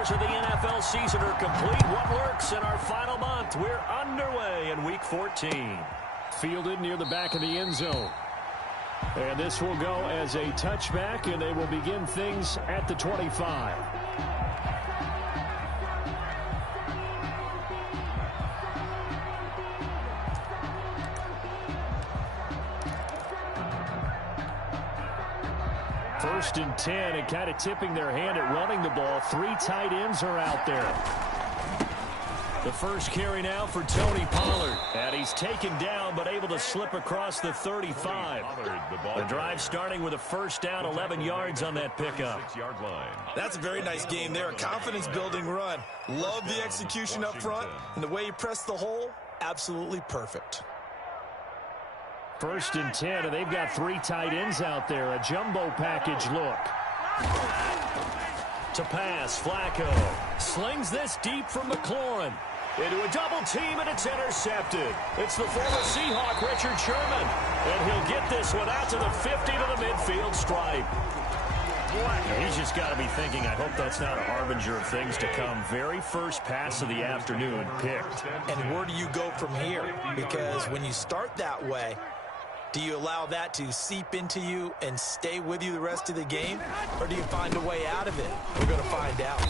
quarters of the NFL season are complete. What lurks in our final month? We're underway in Week 14. Fielded near the back of the end zone. And this will go as a touchback, and they will begin things at the 25. First and 10, and kind of tipping their hand at running the ball. 3 tight ends are out there. The first carry now for Tony Pollard. And he's taken down, but able to slip across the 35. The drive starting with a first down, 11 yards on that pickup. That's a very nice game there. A confidence-building run. Love the execution up front. And the way he pressed the hole, absolutely perfect. First and 10, and they've got 3 tight ends out there. A jumbo package look. To pass, Flacco slings this deep from McLaurin. Into a double team, and it's intercepted. It's the former Seahawk, Richard Sherman. And he'll get this one out to the 50 to the midfield stripe. He's just got to be thinking, I hope that's not a harbinger of things to come. Very first pass of the afternoon picked. And where do you go from here? Because when you start that way, do you allow that to seep into you and stay with you the rest of the game? Or do you find a way out of it? We're going to find out.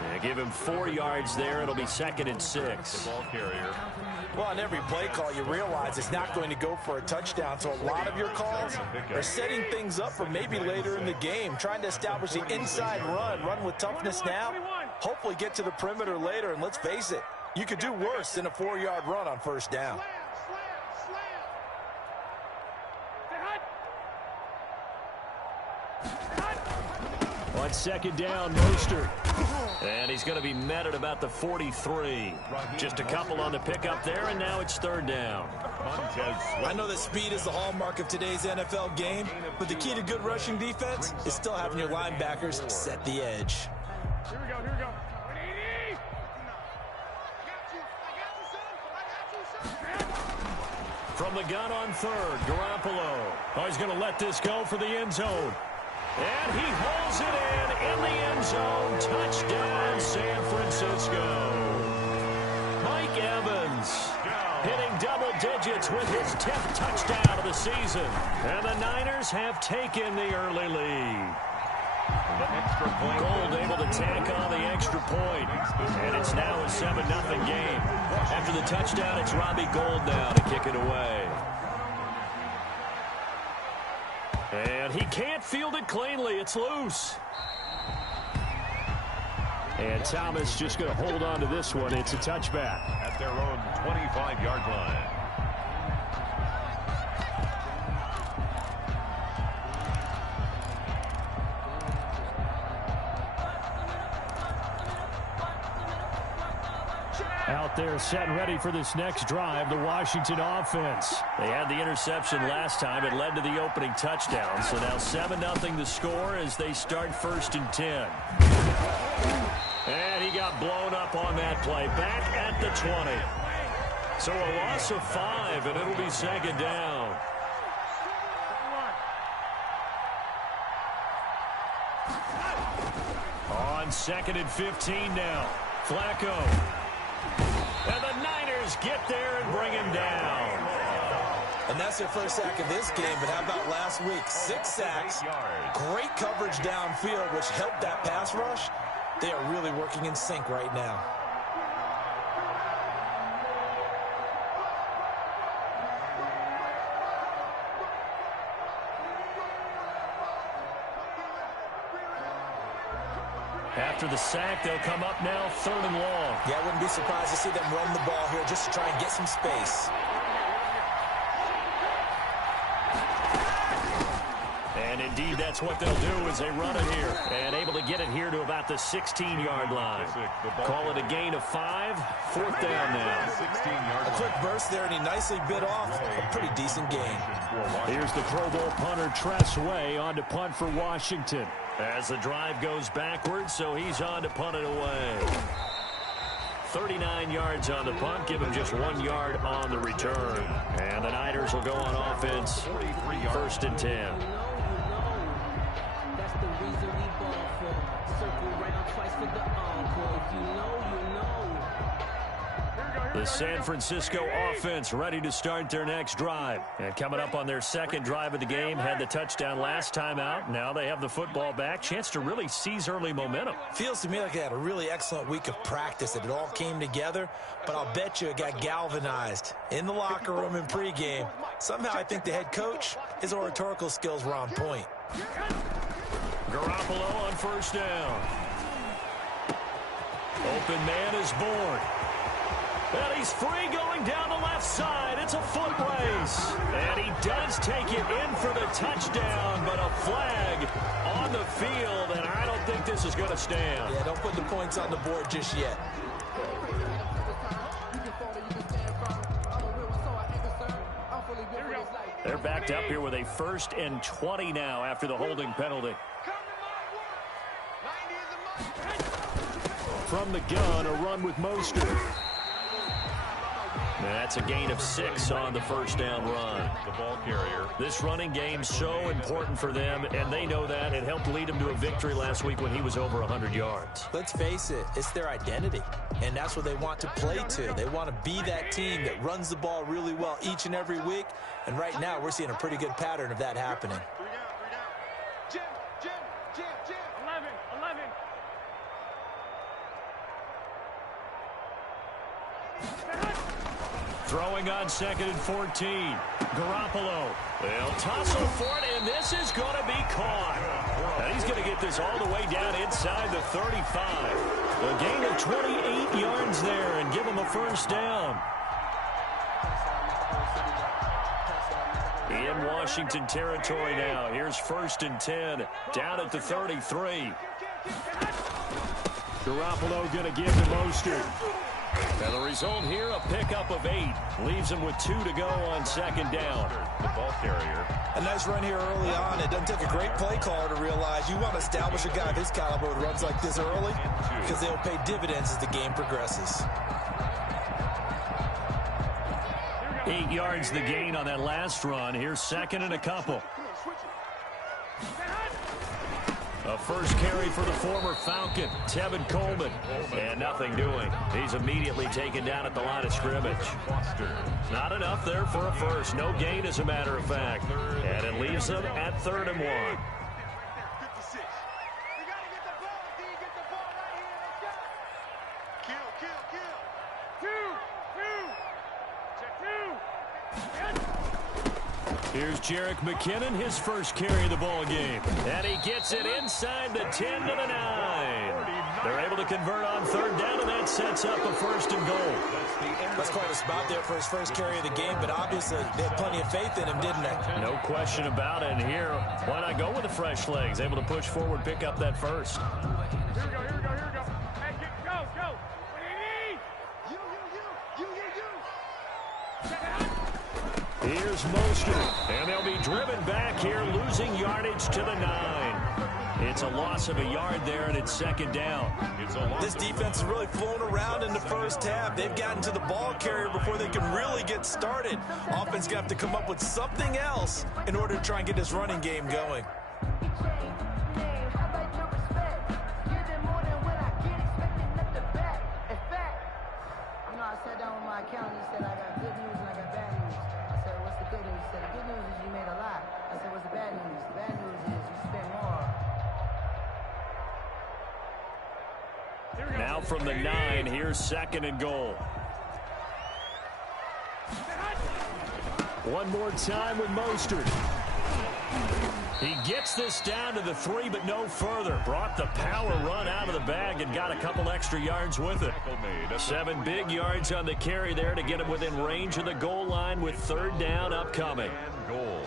Yeah, give him 4 yards there. It'll be 2nd and 6. Ball carrier. Well, on every play call, you realize it's not going to go for a touchdown. So a lot of your calls are setting things up for maybe later in the game, trying to establish the inside run with toughness now, hopefully get to the perimeter later. And let's face it, you could do worse than a 4-yard run on first down. On second down, Mostert. And he's going to be met at about the 43. Just a couple on the pickup there, and now it's 3rd down. I know that speed is the hallmark of today's NFL game, but the key to good rushing defense is still having your linebackers set the edge. Here we go. From the gun on 3rd, Garoppolo. Oh, he's going to let this go for the end zone. And he hauls it in the end zone. Touchdown, San Francisco. Mike Evans hitting double digits with his 10th touchdown of the season. And the Niners have taken the early lead. Gold able to tack on the extra point. And it's now a 7-0 game. After the touchdown, it's Robbie Gould now to kick it away. And he can't field it cleanly. It's loose. And Thomas just going to hold on to this one. It's a touchback. At their own 25-yard line. Out there set and ready for this next drive, the Washington offense. They had the interception last time. It led to the opening touchdown. So now 7-0 the score as they start 1st and 10. And he got blown up on that play. Back at the 20. So a loss of 5, and it'll be 2nd down. On 2nd and 15 now. Flacco. And the Niners get there and bring him down. And that's their first sack of this game, but how about last week? 6 sacks, great coverage downfield, which helped that pass rush. They are really working in sync right now. After the sack, they'll come up now 3rd and long. Yeah, I wouldn't be surprised to see them run the ball here just to try and get some space. And indeed, that's what they'll do as they run it here. And able to get it here to about the 16-yard line. Call it a gain of 5. 4th down now. A quick burst there, and he nicely bit off a pretty decent gain. Here's the Pro Bowl punter, Tress Way, on to punt for Washington. As the drive goes backwards, so he's on to punt it away. 39 yards on the punt, give him just 1 yard on the return. And the Niners will go on offense, 1st and 10. The San Francisco offense ready to start their next drive. And coming up on their second drive of the game, had the touchdown last time out. Now they have the football back. Chance to really seize early momentum. Feels to me like they had a really excellent week of practice, that it all came together. But I'll bet you it got galvanized in the locker room in pregame. Somehow I think the head coach, his oratorical skills were on point. Garoppolo on first down. Open man is born. And he's free going down the left side. It's a foot race. And he does take it in for the touchdown, but a flag on the field, and I don't think this is going to stand. Yeah, don't put the points on the board just yet. They're backed up here with a 1st and 20 now after the holding penalty. From the gun, a run with Mostert. That's a gain of 6 on the first down run. The ball carrier. This running game so important for them, and they know that. It helped lead them to a victory last week when he was over 100 yards. Let's face it, it's their identity, and that's what they want to play to. They want to be that team that runs the ball really well each and every week, and right now we're seeing a pretty good pattern of that happening. Jim. 11. Throwing on 2nd and 14. Garoppolo. They'll tussle for it, and this is going to be caught. And he's going to get this all the way down inside the 35. A gain of 28 yards there and give him a first down. In Washington territory now. Here's 1st and 10. Down at the 33. Garoppolo going to give to Mostert. And the result here, a pickup of 8. Leaves him with 2 to go on 2nd down. The ball carrier. A nice run here early on. It doesn't take a great play caller to realize you want to establish a guy of his caliber who runs like this early, because they'll pay dividends as the game progresses. 8 yards the gain on that last run. Here's 2nd and a couple. A first carry for the former Falcon, Tevin Coleman. And nothing doing. He's immediately taken down at the line of scrimmage. Not enough there for a first. No gain, as a matter of fact. And it leaves them at 3rd and 1. Here's Jerick McKinnon, his first carry of the ball game. And he gets it inside the 10 to the 9. They're able to convert on 3rd down, and that sets up a 1st and goal. That's quite a spot there for his first carry of the game, but obviously they had plenty of faith in him, didn't they? No question about it. And here, why not go with the fresh legs? Able to push forward, pick up that first. Here we go. Hey, go. Here's Mostert, and they'll be driven back here, losing yardage to the 9. It's a loss of a yard there, and it's 2nd down. This defense has really flown around in the first half. They've gotten to the ball carrier before they can really get started. Offense going to have to come up with something else in order to try and get this running game going. I sat down with my accountant. He said, I got good news and I got bad news. I said, what's the good news? He said, the good news is you made a lot. I said, what's the bad news? The bad news is you spent more. Now from the 9, here's 2nd and goal. One more time with Mostert. He gets this down to the 3, but no further. Brought the power run out of the bag and got a couple extra yards with it. 7 big yards on the carry there to get him within range of the goal line with 3rd down upcoming. Goal.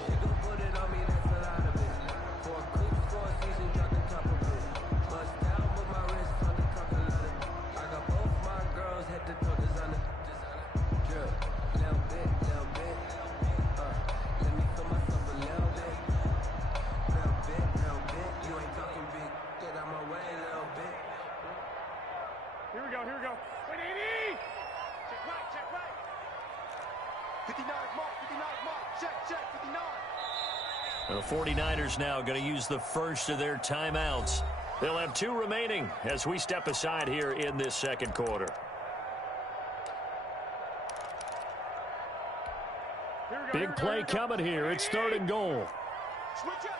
Here we go. 59 mark, check, 59. The 49ers now going to use the first of their timeouts. They'll have 2 remaining as we step aside here in this second quarter. Big play coming here. It's 3rd and goal. Switch up.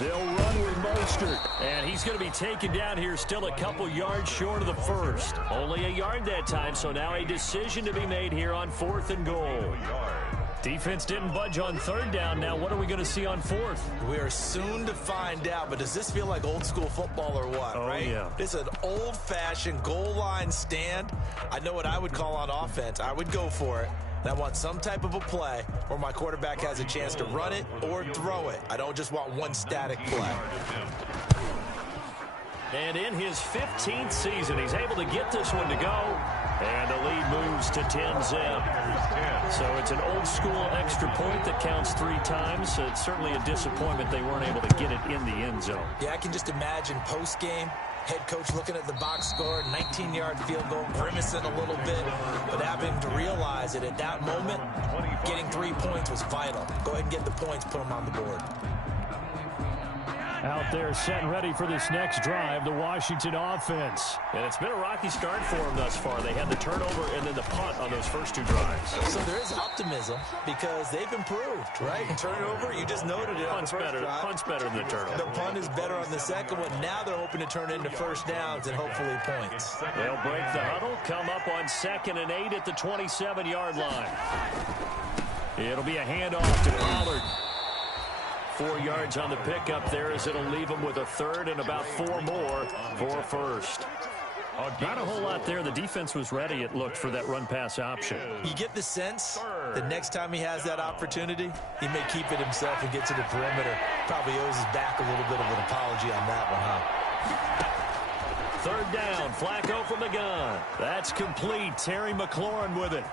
They'll run with Mostert, and he's going to be taken down here still a couple yards short of the first. Only a yard that time, so now a decision to be made here on 4th and goal. Defense didn't budge on 3rd down. Now what are we going to see on 4th? We are soon to find out, but does this feel like old school football or what, right? Yeah. It's an old-fashioned goal line stand. I know what I would call on offense. I would go for it. And I want some type of a play where my quarterback has a chance to run it or throw it. I don't just want one static play. And in his 15th season, he's able to get this one to go. And the lead moves to 10-zip. So it's an old-school extra point that counts 3 times. So it's certainly a disappointment they weren't able to get it in the end zone. Yeah, I can just imagine post-game, head coach looking at the box score, 19-yard field goal, grimacing a little bit, but having to realize that at that moment, getting 3 points was vital. Go ahead and get the points, put them on the board. Out there set and ready for this next drive, the Washington offense. And it's been a rocky start for them thus far. They had the turnover and then the punt on those first 2 drives. So there is optimism because they've improved, right? Turnover, you just noted it on the first drive. Punt's better than the turnover. The punt is better on the second one. Now they're hoping to turn into first downs and hopefully points. They'll break the huddle, come up on 2nd and 8 at the 27-yard line. It'll be a handoff to Pollard. 4 yards on the pickup there as it'll leave them with a 3rd and about 4 more for first. Not a whole lot there. The defense was ready, it looked, for that run-pass option. You get the sense that next time he has that opportunity, he may keep it himself and get to the perimeter. Probably owes his back a little bit of an apology on that one, huh? 3rd down, Flacco from the gun. That's complete. Terry McLaurin with it.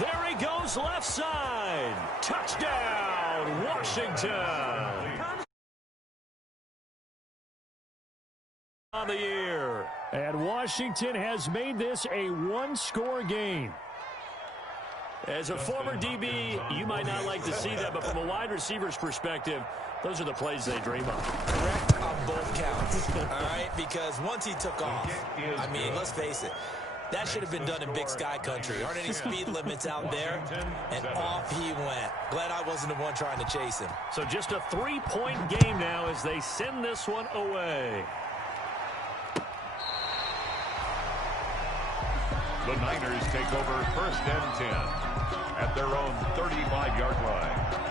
There he goes left side. Touchdown, Washington. On the year. And Washington has made this a 1-score game. As a former DB, you might not like to see that, but from a wide receiver's perspective, those are the plays they dream of. Correct on both counts, all right? Because once he took off, I mean, let's face it, that should have been done in Big Sky country. Aren't any speed limits out there? And off he went. Glad I wasn't the one trying to chase him. So just a 3-point game now as they send this one away. The Niners take over 1st and 10 at their own 35-yard line.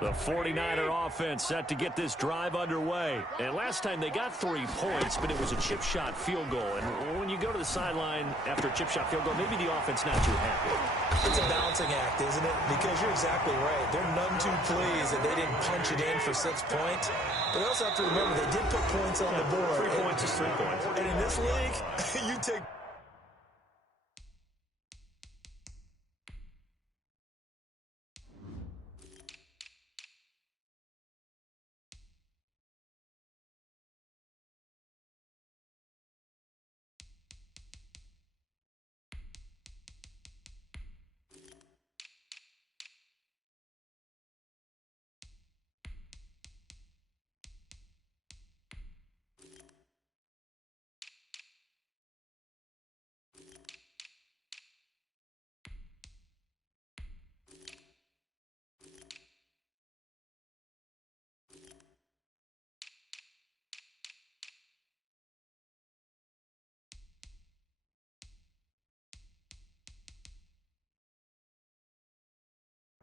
The 49er offense set to get this drive underway. And last time they got 3 points, but it was a chip shot field goal. And when you go to the sideline after a chip shot field goal, maybe the offense not too happy. It's a balancing act, isn't it? Because you're exactly right. They're none too pleased that they didn't punch it in for 6 points. But they also have to remember they did put points on the board. 3 points is 3 points. And in this league, you take...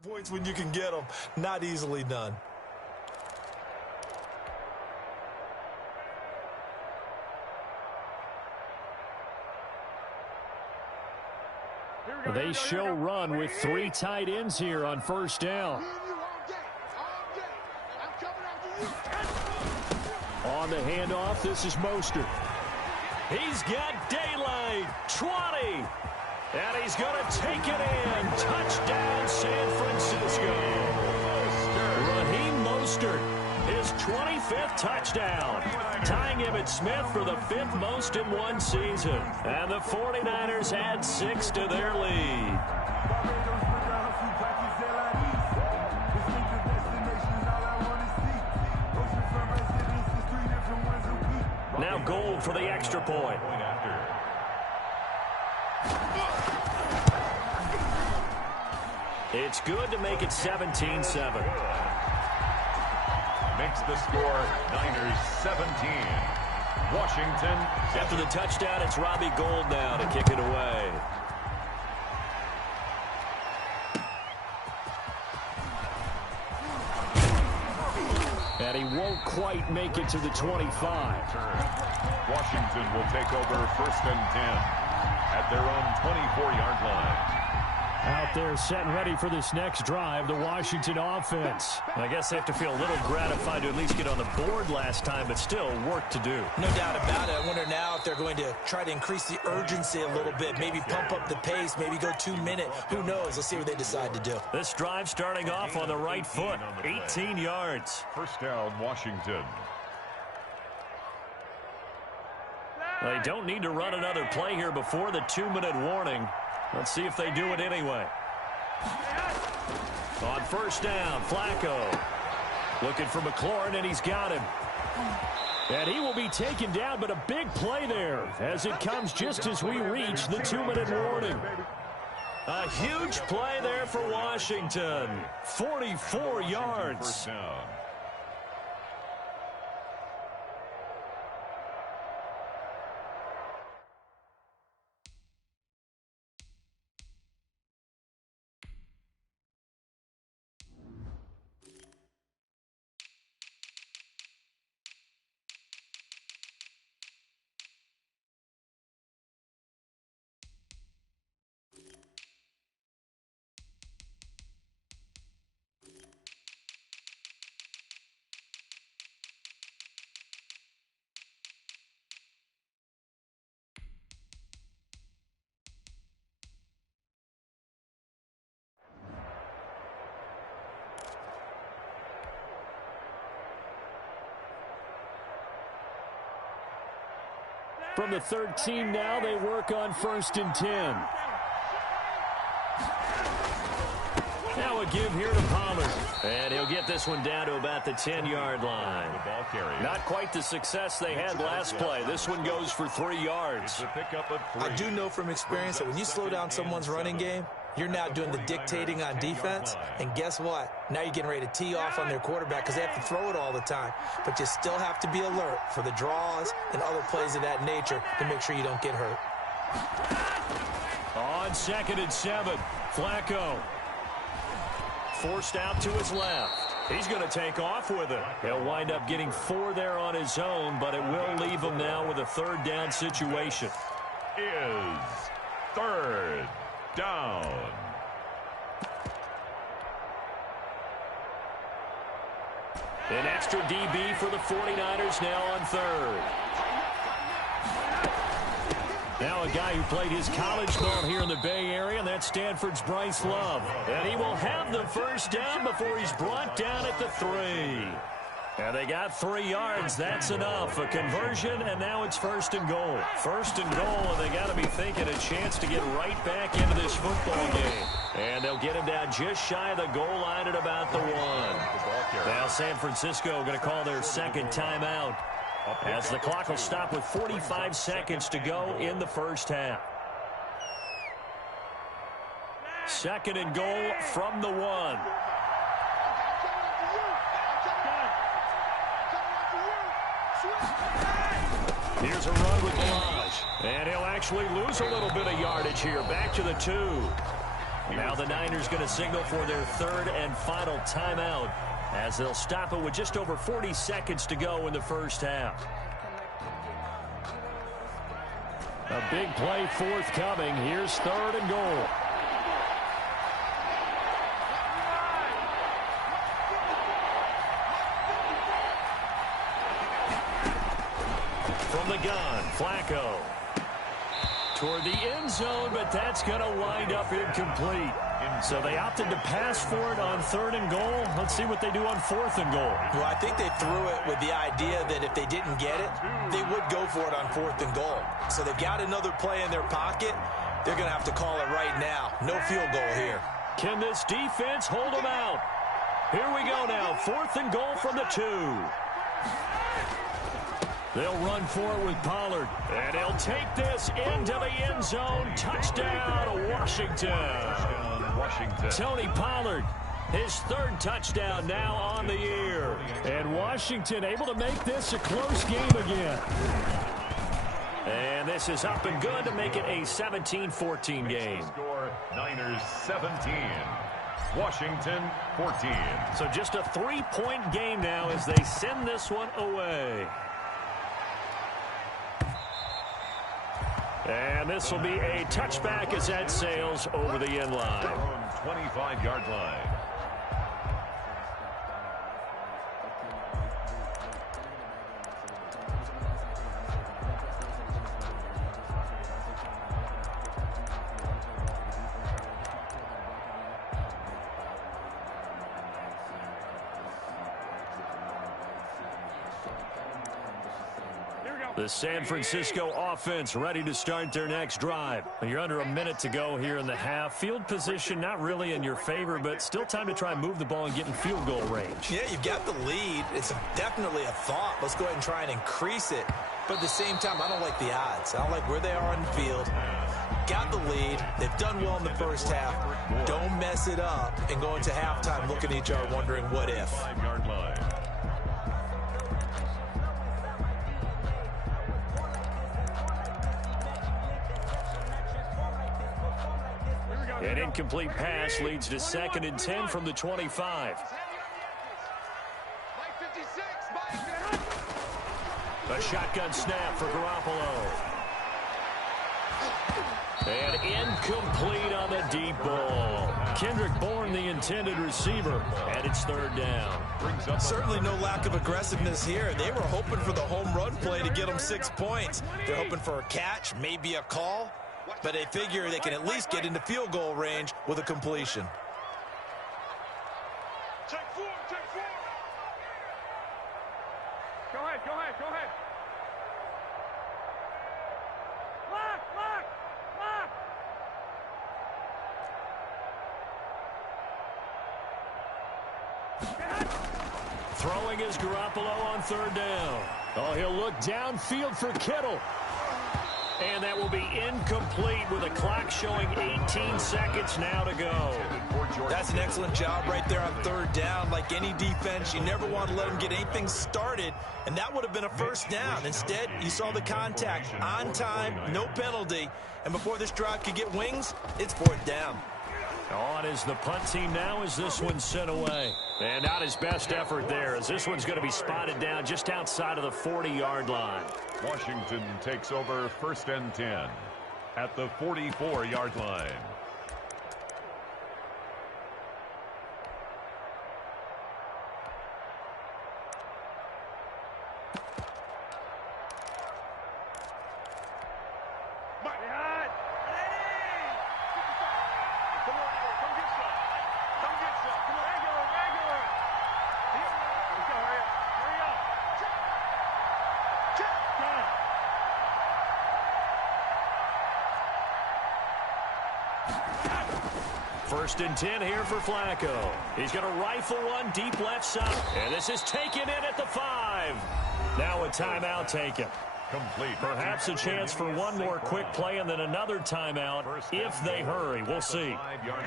Points when you can get them, not easily done. They show run with 3 tight ends here on 1st down. On On the handoff, this is Mostert. He's got daylight. 20. And he's going to take it in. Touchdown, San Francisco. Raheem Mostert, his 25th touchdown, tying Emmitt Smith for the 5th most in one season. And the 49ers add 6 to their lead. Now Gold for the extra point. It's good to make it 17-7. Makes the score Niners 17. Washington. After the touchdown, it's Robbie Gould now to kick it away. And he won't quite make it to the 25. Washington will take over 1st and 10 at their own 24-yard line. Out there set and ready for this next drive, the Washington offense. I guess they have to feel a little gratified to at least get on the board last time, but still work to do. No doubt about it. I wonder now if they're going to try to increase the urgency a little bit, maybe pump up the pace, maybe go 2-minute. Who knows? Let's see what they decide to do. This drive starting off on the right foot, 18 yards. First down, Washington. They don't need to run another play here before the 2-minute warning. Let's see if they do it anyway. On first down, Flacco. Looking for McLaurin, and he's got him. And he will be taken down, but a big play there as it comes just as we reach the 2-minute warning. A huge play there for Washington. 44 yards. First down. From the 13 now, they work on 1st and 10. Now a give here to Pollard. And he'll get this one down to about the 10-yard line. The ball carrier. Not quite the success they had last play. This one goes for 3 yards. It's a pickup of 3. I do know from experience that when you slow down someone's running game, you're now doing the dictating on defense. And guess what? Now you're getting ready to tee off on their quarterback because they have to throw it all the time. But you still have to be alert for the draws and other plays of that nature to make sure you don't get hurt. On 2nd and 7, Flacco. Forced out to his left. He's going to take off with it. He'll wind up getting 4 there on his own, but it will leave him now with a 3rd down situation. Is 3rd down. An extra DB for the 49ers now on 3rd. Now a guy who played his college ball here in the Bay Area, and that's Stanford's Bryce Love. And he will have the 1st down before he's brought down at the 3. And they got 3 yards. That's enough. A conversion, and now it's 1st and goal. 1st and goal, and they got to be thinking a chance to get right back into this football game. And they'll get him down just shy of the goal line at about the 1. Now San Francisco going to call their 2nd timeout, as the clock will stop with 45 seconds to go in the 1st half. 2nd and goal from the 1. Here's a run with Balaj. And he'll actually lose a little bit of yardage here. Back to the 2. Now the Niners going to signal for their 3rd and final timeout, as they'll stop it with just over 40 seconds to go in the 1st half. A big play forthcoming. Here's 3rd and goal. end zone, but that's going to wind up incomplete. So they opted to pass for it on 3rd and goal. Let's see what they do on 4th and goal. Well, I think they threw it with the idea that if they didn't get it, they would go for it on 4th and goal. So they've got another play in their pocket. They're going to have to call it right now. No field goal here. Can this defense hold them out? Here we go now. 4th and goal from the 2. They'll run for it with Pollard. And he'll take this into the end zone. Touchdown, Washington. Tony Pollard, his 3rd touchdown now on the year. And Washington able to make this a close game again. And this is up and good to make it a 17-14 game. Score Niners 17. Washington 14. So just a 3-point game now as they send this one away. And this will be a touchback as that sails over the end line. 25-yard line. The San Francisco offense ready to start their next drive. You're under a minute to go here in the half. Field position not really in your favor, but still time to try and move the ball and get in field goal range. Yeah, you've got the lead. It's definitely a thought. Let's go ahead and try and increase it. But at the same time, I don't like the odds. I don't like where they are on the field. Got the lead. They've done well in the first half. Don't mess it up and go into halftime looking at each other wondering what if. 5-yard line. An incomplete pass leads to 2nd and 10 from the 25. A shotgun snap for Garoppolo. And incomplete on the deep ball. Kendrick Bourne, the intended receiver, and it's 3rd down. Certainly no lack of aggressiveness here. They were hoping for the home run play to get them 6 points. They're hoping for a catch, maybe a call. But they figure they can at least get into field goal range with a completion. Take 4. Go ahead. Lock. Throwing is Garoppolo on 3rd down. Oh, he'll look downfield for Kittle. And that will be incomplete with a clock showing 18 seconds now to go. That's an excellent job right there on 3rd down. Like any defense, you never want to let them get anything started, and that would have been a 1st down. Instead, you saw the contact on time, no penalty, and before this drive could get wings, it's 4th down. On is the punt team now as this one's sent away. And not his best effort there as this one's going to be spotted down just outside of the 40-yard line. Washington takes over 1st and 10 at the 44-yard line. First and 10 here for Flacco. He's going to rifle one deep left side. And this is taken in at the 5. Now a timeout taken. Complete. Perhaps a chance for one more quick play and then another timeout if they hurry. We'll see.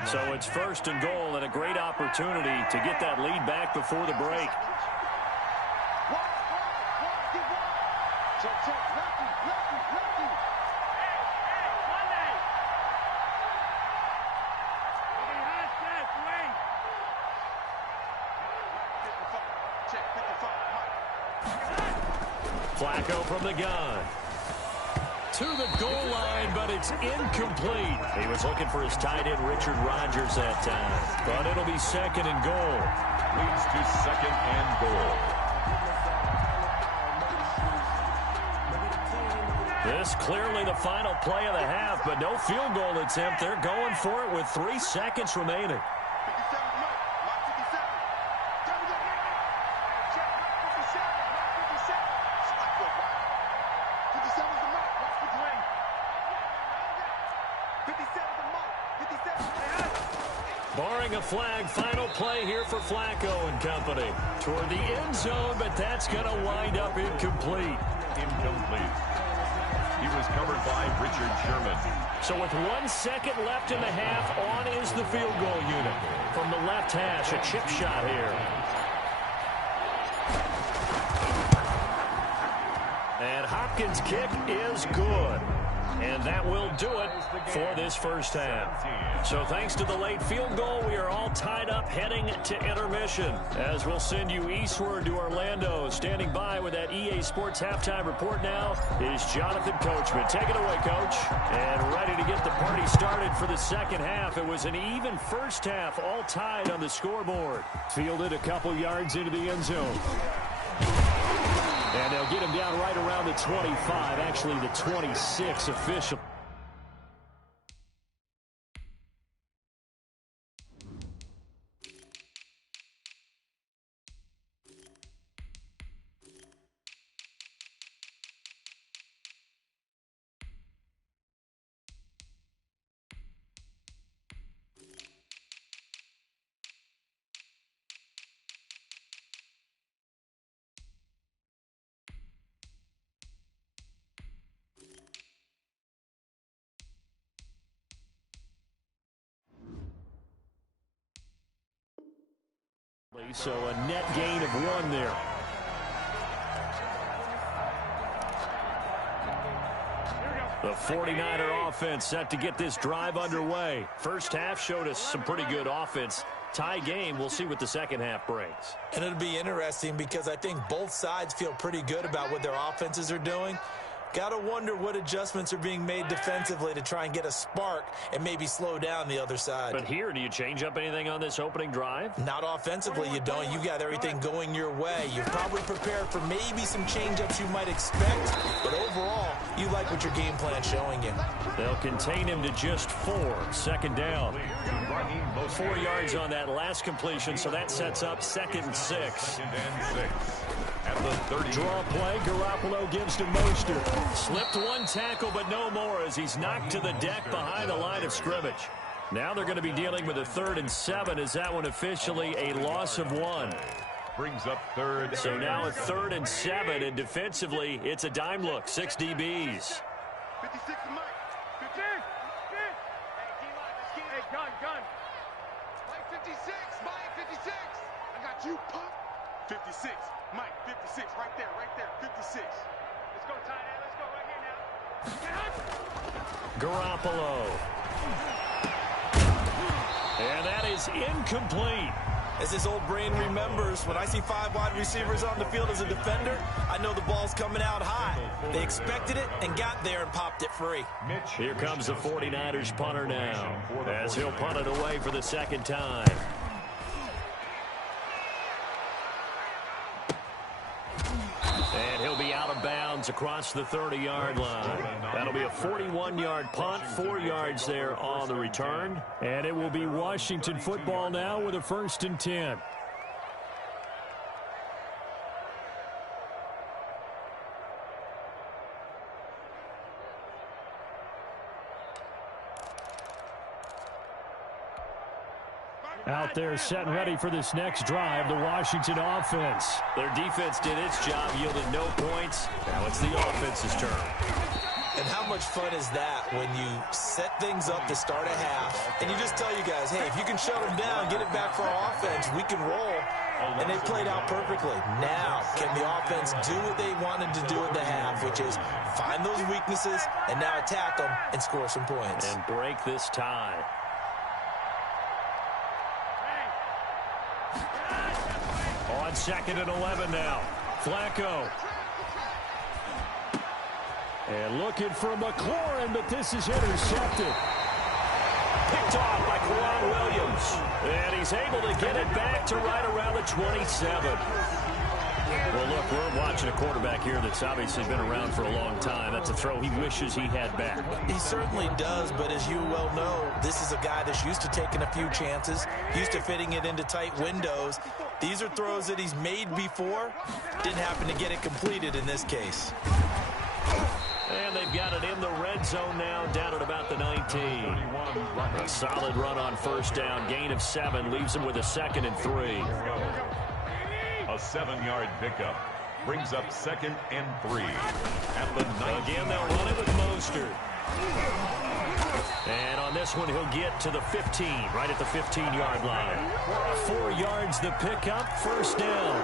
So it's 1st and goal and a great opportunity to get that lead back before the break. Flacco from the gun. To the goal line, but it's incomplete. He was looking for his tight end, Richard Rodgers, that time. But it'll be 2nd and goal. Leads to 2nd and goal. This clearly the final play of the half, but no field goal attempt. They're going for it with 3 seconds remaining. Barring a flag, final play here for Flacco and company. Toward the end zone, but that's going to wind up incomplete. Incomplete. He was covered by Richard Sherman. So with 1 second left in the half, on is the field goal unit. From the left hash, a chip shot here. And Hopkins' kick is good. And that will do it for this first half. So thanks to the late field goal, we are all tied up heading to intermission. As we'll send you eastward to Orlando. Standing by with that EA Sports halftime report now is Jonathan Coachman. Take it away, Coach. And ready to get the party started for the second half. It was an even first half, all tied on the scoreboard. Fielded a couple yards into the end zone. And they'll get him down right around the 25, actually the 26 official. So a net gain of 1 there. The 49er offense set to get this drive underway. First half showed us some pretty good offense. Tie game, we'll see what the second half brings. And it'll be interesting because I think both sides feel pretty good about what their offenses are doing. Got to wonder what adjustments are being made defensively to try and get a spark and maybe slow down the other side. But here, do you change up anything on this opening drive? Not offensively, you don't. You got everything going your way. You're probably prepared for maybe some change-ups you might expect, but overall, you like what your game plan's showing you. They'll contain him to just 4. Second down. 4 yards on that last completion, so that sets up 2nd and 6. At the 30. Draw play, Garoppolo gives to Mostert. Slipped 1 tackle, but no more as he's knocked to the deck behind the line of scrimmage. Now they're going to be dealing with a 3rd and 7 as that one officially a loss of 1. Brings up 3rd. So now a 3rd and 7, and defensively, it's a dime look. 6 DBs. 56 Mike. 15. Hey, gun. Mike 56. Mike 56. I got you, pump. 56. Mike 56. Right there. 56. Let's go, tight end. Let's go right here now. Garoppolo. And that is incomplete. As his old brain remembers, when I see 5 wide receivers on the field as a defender, I know the ball's coming out high. They expected it and got there and popped it free. Here comes the 49ers punter now, as he'll punt it away for the second time. And he'll be out of bounds across the 30-yard line. That'll be a 41-yard punt, 4 yards there on the return. And it will be Washington football now with a 1st and 10. Out there set and ready for this next drive, the Washington offense. Their defense did its job, yielded no points. Now it's the offense's turn. And how much fun is that when you set things up to start a half, and you just tell you guys, hey, if you can shut them down, get it back for our offense, we can roll. And they played out perfectly. Now, can the offense do what they wanted to do at the half, which is find those weaknesses and now attack them and score some points. And break this tie. On 2nd and 11 now. Flacco. And looking for McLaurin, but this is intercepted. Picked off by Kwan Williams. And he's able to get it back to right around the 27. Well, look, we're watching a quarterback here that's obviously been around for a long time. That's a throw he wishes he had back. He certainly does, but as you well know, this is a guy that's used to taking a few chances, used to fitting it into tight windows. These are throws that he's made before. Didn't happen to get it completed in this case. And they've got it in the red zone now, down at about the 19. A solid run on first down. Gain of 7 leaves them with a 2nd and 3. A 7-yard pickup brings up 2nd and 3 at the 19. Again, they'll run it with Mostert. And on this one, he'll get to the 15, right at the 15-yard line. 4 yards the pickup, first down.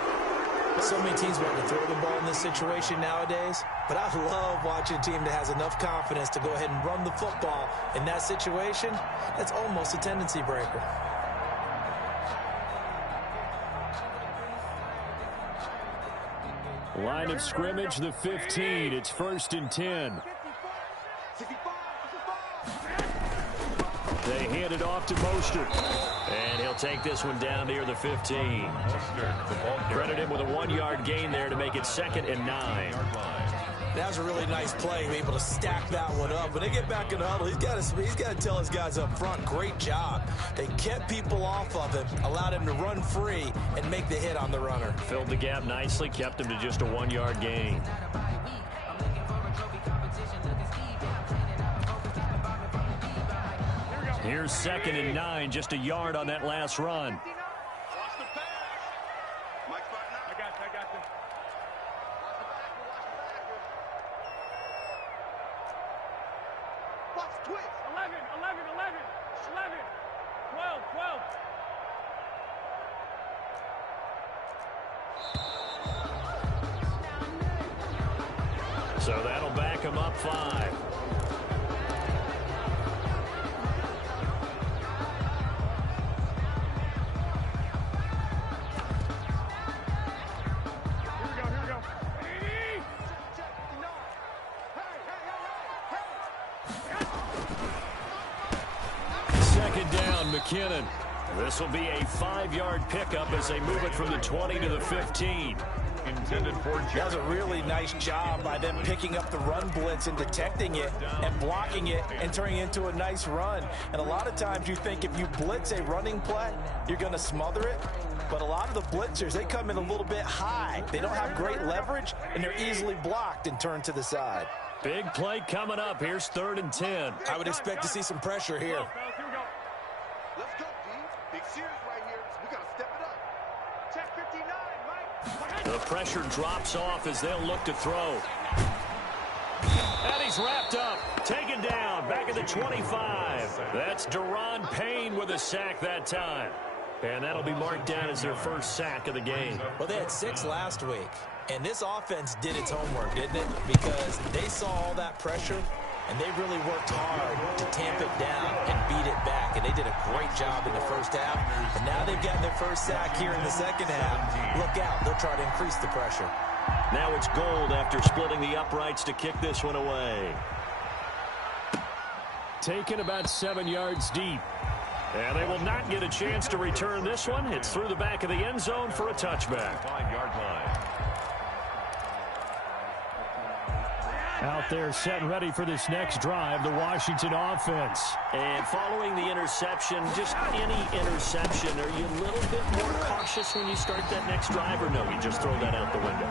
So many teams want to throw the ball in this situation nowadays, but I love watching a team that has enough confidence to go ahead and run the football in that situation. That's almost a tendency breaker. Line of scrimmage, the 15. It's 1st and 10. They hand it off to Mostert. And he'll take this one down near the 15. Credit him with a 1-yard gain there to make it 2nd and 9. That was a really nice play, able to stack that one up. When they get back in the huddle, he's got to tell his guys up front, great job. They kept people off of him, allowed him to run free and make the hit on the runner. Filled the gap nicely, kept him to just a 1-yard gain. Here's 2nd and 9, just a yard on that last run. Watch the pass. Mike's fighting out. I got you. Watch the back. Watch the twist. 11, 12. So that'll back him up 5. McKinnon. This will be a 5-yard pickup as they move it from the 20 to the 15. Intended for That was a really nice job by them picking up the run blitz and detecting it and blocking it and turning it into a nice run. And a lot of times you think if you blitz a running play, you're going to smother it. But a lot of the blitzers, they come in a little bit high. They don't have great leverage, and they're easily blocked and turned to the side. Big play coming up. Here's 3rd and 10. I would expect to see some pressure here. Let's go, D. Big series right here. We got to step it up. Check 59, Mike. The pressure drops off as they'll look to throw. And he's wrapped up. Taken down. Back at the 25. That's Deron Payne with a sack that time. And that'll be marked down as their first sack of the game. Well, they had 6 last week. And this offense did its homework, didn't it? Because they saw all that pressure, and they really worked hard to tamp it down and beat it back. And they did a great job in the first half. And now they've gotten their first sack here in the second half. Look out. They'll try to increase the pressure. Now it's Gold after splitting the uprights to kick this one away. Taken about 7 yards deep. And they will not get a chance to return this one. It's through the back of the end zone for a touchback. 5-yard line. Out there set and ready for this next drive, the Washington offense. And following the interception, just any interception, are you a little bit more cautious when you start that next drive, or no, you just throw that out the window?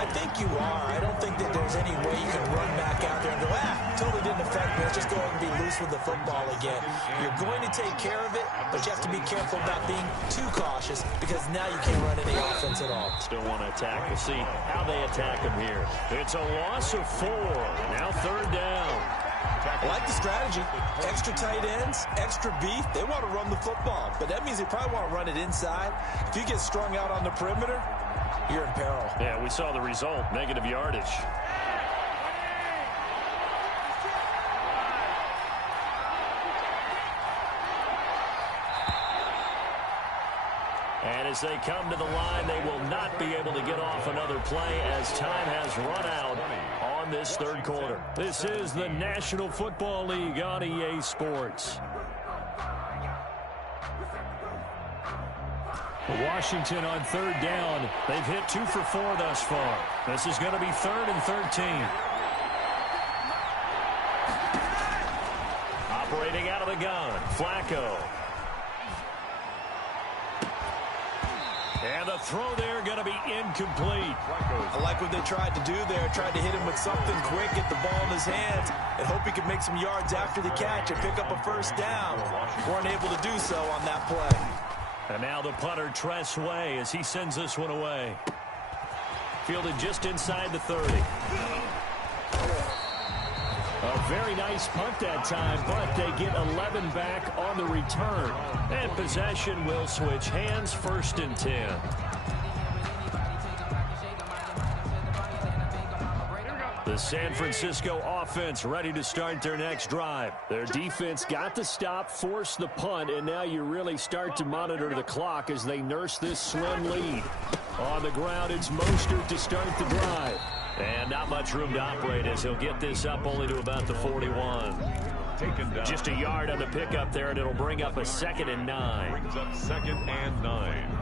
I think you are. I don't think that there's any way you can run back out there and go, totally didn't affect me. Let's just go ahead and be loose with the football again. You're going to take care of it, but you have to be careful about being too cautious because now you can't run any offense at all. Still want to attack. We'll see how they attack him here. It's a loss of 4. Now 3rd down. I like the strategy. Extra tight ends, extra beef. They want to run the football, but that means they probably want to run it inside. If you get strung out on the perimeter, you're in peril. Yeah, we saw the result. Negative yardage. And as they come to the line, they will not be able to get off another play as time has run out on this 3rd quarter. This is the National Football League on EA Sports. Washington on third down. They've hit 2 for 4 thus far. This is going to be 3rd and 13. Operating out of the gun, Flacco. And the throw there going to be incomplete. I like what they tried to do there. Tried to hit him with something quick, get the ball in his hands, and hope he could make some yards after the catch and pick up a first down. Weren't able to do so on that play. And now the punter, Tress Way, as he sends this one away. Fielded just inside the 30. A very nice punt that time, but they get 11 back on the return. And possession will switch hands, 1st and 10. The San Francisco offense ready to start their next drive. Their defense got the stop, forced the punt, and now you really start to monitor the clock as they nurse this slim lead. On the ground, it's Mostert to start the drive. And not much room to operate as he'll get this up only to about the 41. Just a yard on the pickup there, and it'll bring up a 2nd and 9. Brings up 2nd and 9.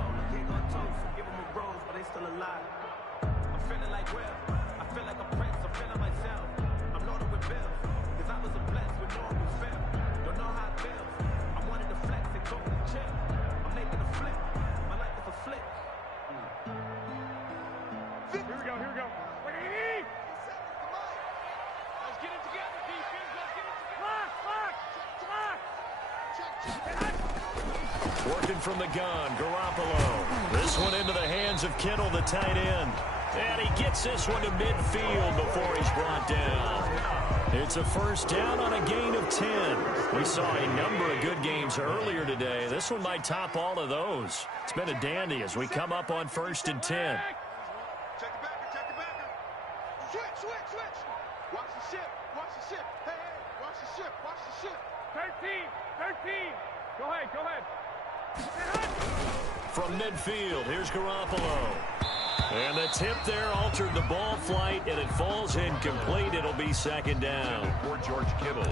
Working from the gun, Garoppolo. This one into the hands of Kittle, the tight end. And he gets this one to midfield before he's brought down. It's a first down on a gain of 10. We saw a number of good games earlier today. This one might top all of those. It's been a dandy as we come up on 1st and 10. Check the backer. Switch. Watch the ship. Hey, watch the ship. 13. Go ahead. From midfield, here's Garoppolo. And the tip there altered the ball flight, and it falls incomplete. It'll be 2nd down. For George Kittle.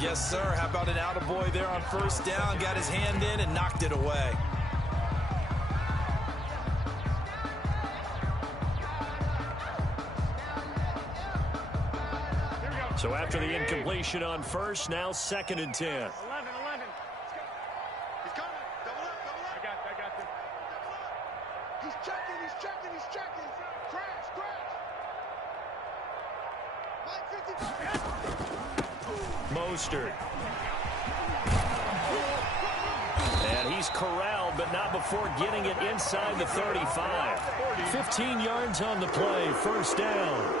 Yes, sir. How about an attaboy there on first down? Got his hand in and knocked it away. So after the incompletion on first, now 2nd and 10. 11. He's coming. Double up. I got this. He's checking. Crash. Mike 55. Mostert. And he's corralled, but not before getting it inside the 35. 15 yards on the play, 1st down.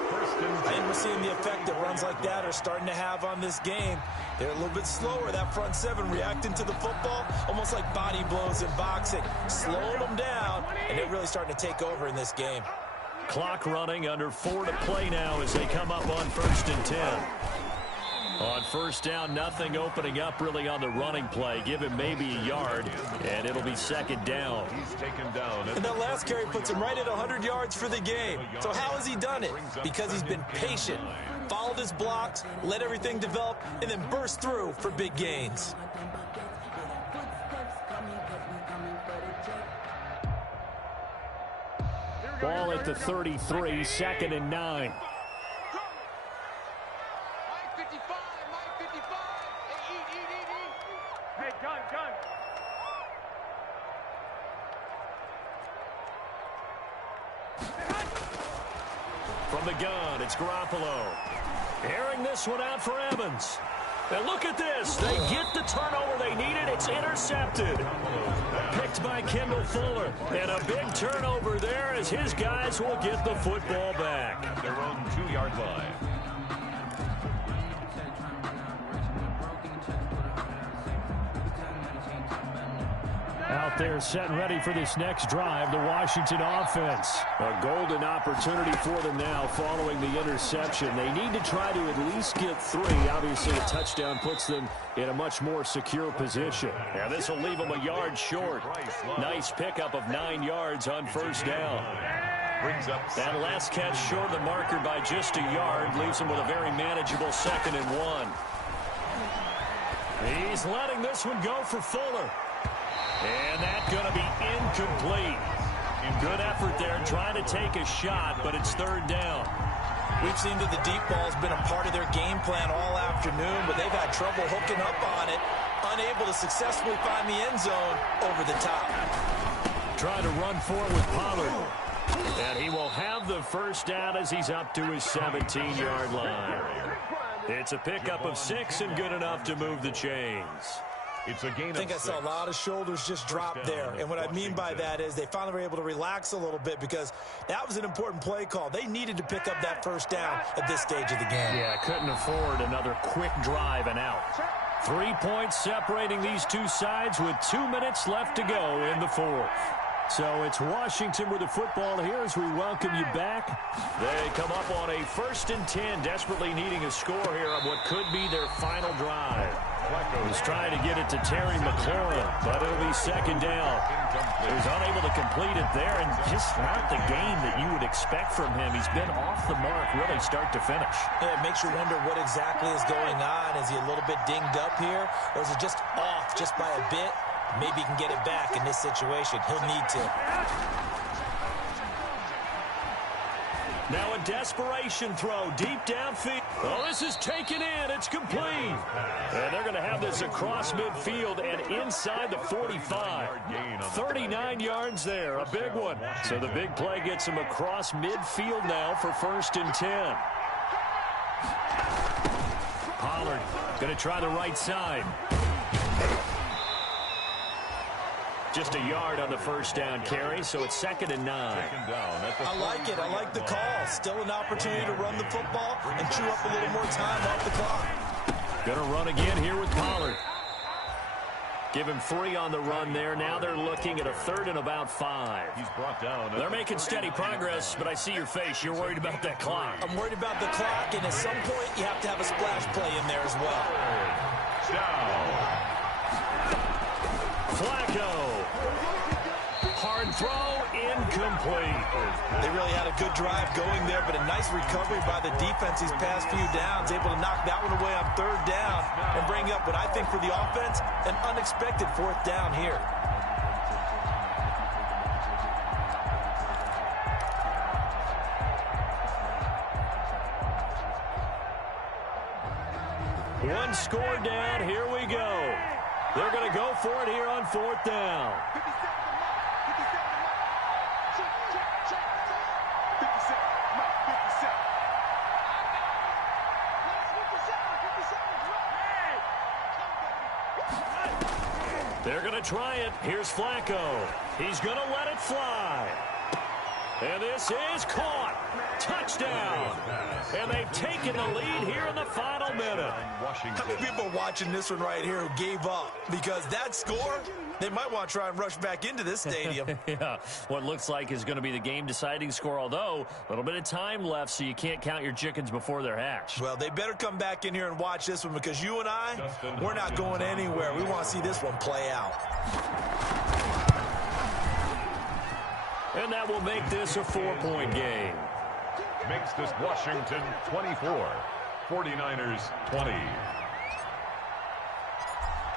And we're seeing the effect that runs like that are starting to have on this game. They're a little bit slower, that front 7 reacting to the football, almost like body blows in boxing. Slowing them down, and they're really starting to take over in this game. Clock running, under 4 to play now as they come up on 1st and 10. On first down, nothing opening up really on the running play. Give him maybe a yard, and it'll be 2nd down. He's taken down. And that last carry puts him right at 100 yards for the game. So how has he done it? Because he's been patient, followed his blocks, let everything develop, and then burst through for big gains. Ball at the 33, 2nd and 9. Hey, gun. From the gun, it's Garoppolo. Airing this one out for Evans. And look at this. They get the turnover they needed. It's intercepted. Picked by Kendall Fuller. And a big turnover there as his guys will get the football back. At their own 2-yard line. Out there set and ready for this next drive, the Washington offense. A golden opportunity for them now following the interception. They need to try to at least get 3. Obviously, a touchdown puts them in a much more secure position. Now, this will leave them a yard short. Nice pickup of 9 yards on first down. Brings up that last catch short of the marker by just a yard leaves them with a very manageable 2nd and 1. He's letting this one go for Fuller. And that's going to be incomplete. Good effort there trying to take a shot, but it's third down. We've seen that the deep ball has been a part of their game plan all afternoon, but they've had trouble hooking up on it, unable to successfully find the end zone over the top. Trying to run for it with Pollard. And he will have the first down as he's up to his 17-yard line. It's a pickup of 6 and good enough to move the chains. It's a gain of 6. I think I saw a lot of shoulders just drop there. And what I mean by that is they finally were able to relax a little bit because that was an important play call. They needed to pick up that first down at this stage of the game. Yeah, couldn't afford another quick drive and out. 3 points separating these two sides with 2 minutes left to go in the fourth. So it's Washington with the football here as we welcome you back. They come up on a 1st and 10, desperately needing a score here on what could be their final drive. He's trying to get it to Terry McLaurin, but it'll be 2nd down. He was unable to complete it there, and just not the game that you would expect from him. He's been off the mark really start to finish. Yeah, it makes you wonder what exactly is going on. Is he a little bit dinged up here, or is it just off just by a bit? Maybe he can get it back in this situation. He'll need to. Now a desperation throw deep downfield. Oh, this is taken in. It's complete. And they're going to have this across midfield and inside the 45. 39 yards there. A big one. So the big play gets him across midfield now for 1st and 10. Pollard going to try the right side. Just a yard on the first down carry, so it's 2nd and 9. I like it. I like the call. Still an opportunity to run the football and chew up a little more time off the clock. Going to run again here with Pollard. Give him 3 on the run there. Now they're looking at a 3rd and about 5. He's brought down. They're making steady progress, but I see your face. You're worried about that clock. I'm worried about the clock, and at some point you have to have a splash play in there as well. Down. Flacco. Hard throw, incomplete. They really had a good drive going there, but a nice recovery by the defense these past few downs, able to knock that one away on 3rd down and bring up what I think for the offense, an unexpected 4th down here. One score down, here we go. They're going to go for it here on 4th down. 57. They're going to try it. Here's Flacco. He's going to let it fly. And this is caught. Touchdown. And they've taken the lead here in the final minute. How many people are watching this one right here who gave up? Because that score, they might want to try and rush back into this stadium. Yeah, what looks like is going to be the game-deciding score, although a little bit of time left, so you can't count your chickens before they're hatched. Well, they better come back in here and watch this one because you and I, we're not going anywhere. We want to see this one play out. And that will make this a 4-point game. Makes this Washington 24, 49ers 20.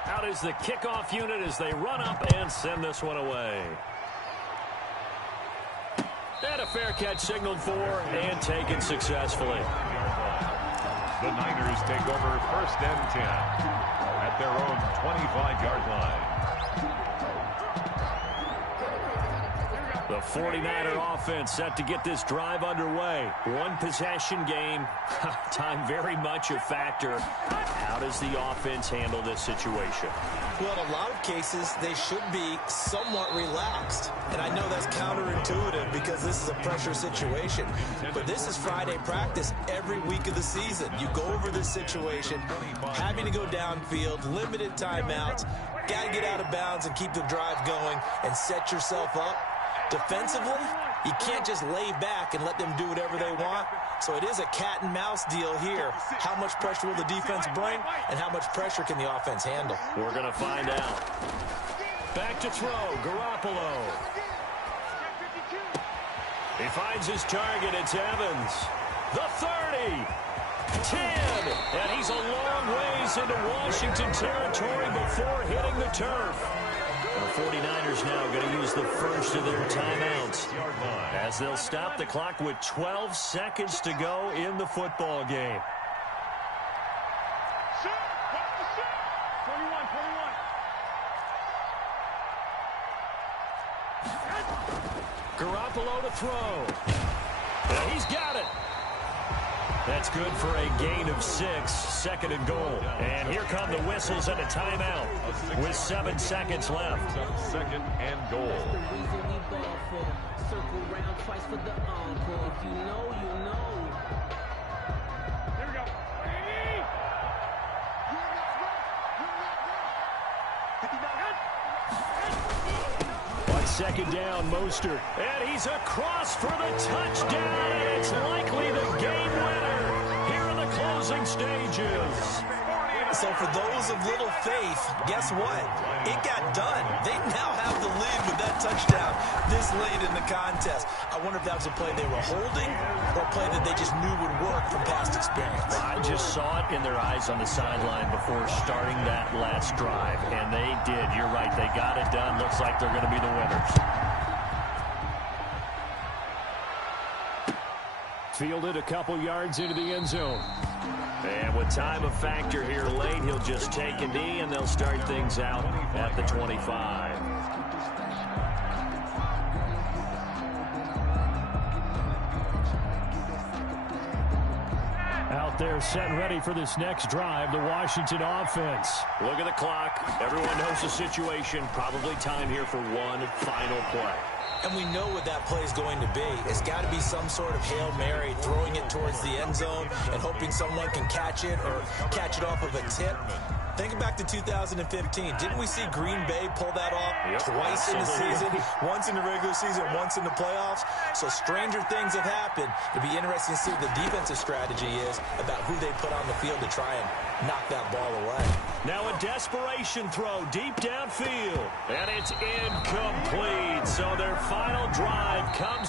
Out is the kickoff unit as they run up and send this one away. And a fair catch signaled for and taken successfully. The Niners take over 1st and 10 at their own 25-yard line. The 49er offense set to get this drive underway. One possession game. Time very much a factor. How does the offense handle this situation? Well, in a lot of cases, they should be somewhat relaxed. And I know that's counterintuitive because this is a pressure situation. But this is Friday practice every week of the season. You go over this situation, having to go downfield, limited timeouts, got to get out of bounds and keep the drive going and set yourself up. Defensively, you can't just lay back and let them do whatever they want. So it is a cat and mouse deal here. How much pressure will the defense bring, and how much pressure can the offense handle? We're going to find out. Back to throw, Garoppolo. He finds his target, it's Evans. The 30, 10, and he's a long ways into Washington territory before hitting the turf. The 49ers now going to use the first of their timeouts as they'll stop the clock with 12 seconds to go in the football game. 21. Garoppolo to throw. And he's got it. That's good for a gain of 6, 2nd and goal. And here come the whistles and a timeout with 7 seconds left. 2nd and goal. The reason we ball for. Circle round twice for the encore. If you know, you know. Here we go. Ready? You're not ready. 59. On 2nd down, Mostert. And he's across for the touchdown. And it's likely the game winner here in the closing stages. So for those of little faith, guess what? It got done. They now have the lead with that touchdown this late in the contest. I wonder if that was a play they were holding or a play that they just knew would work from past experience. I just saw it in their eyes on the sideline before starting that last drive, and they did. You're right. They got it done. Looks like they're going to be the winners. Fielded a couple yards into the end zone. And with time a factor here late, he'll just take a knee, and they'll start things out at the 25. Out there set and ready for this next drive, the Washington offense. Look at the clock. Everyone knows the situation. Probably time here for one final play. And we know what that play is going to be. It's got to be some sort of Hail Mary, throwing it towards the end zone and hoping someone can catch it or catch it off of a tip. Think back to 2015. Didn't we see Green Bay pull that off twice in the season? Once in the regular season, once in the playoffs. So stranger things have happened. It'd be interesting to see what the defensive strategy is about who they put on the field to try and knock that ball away. Now a desperation throw deep downfield. And it's incomplete. So their final drive comes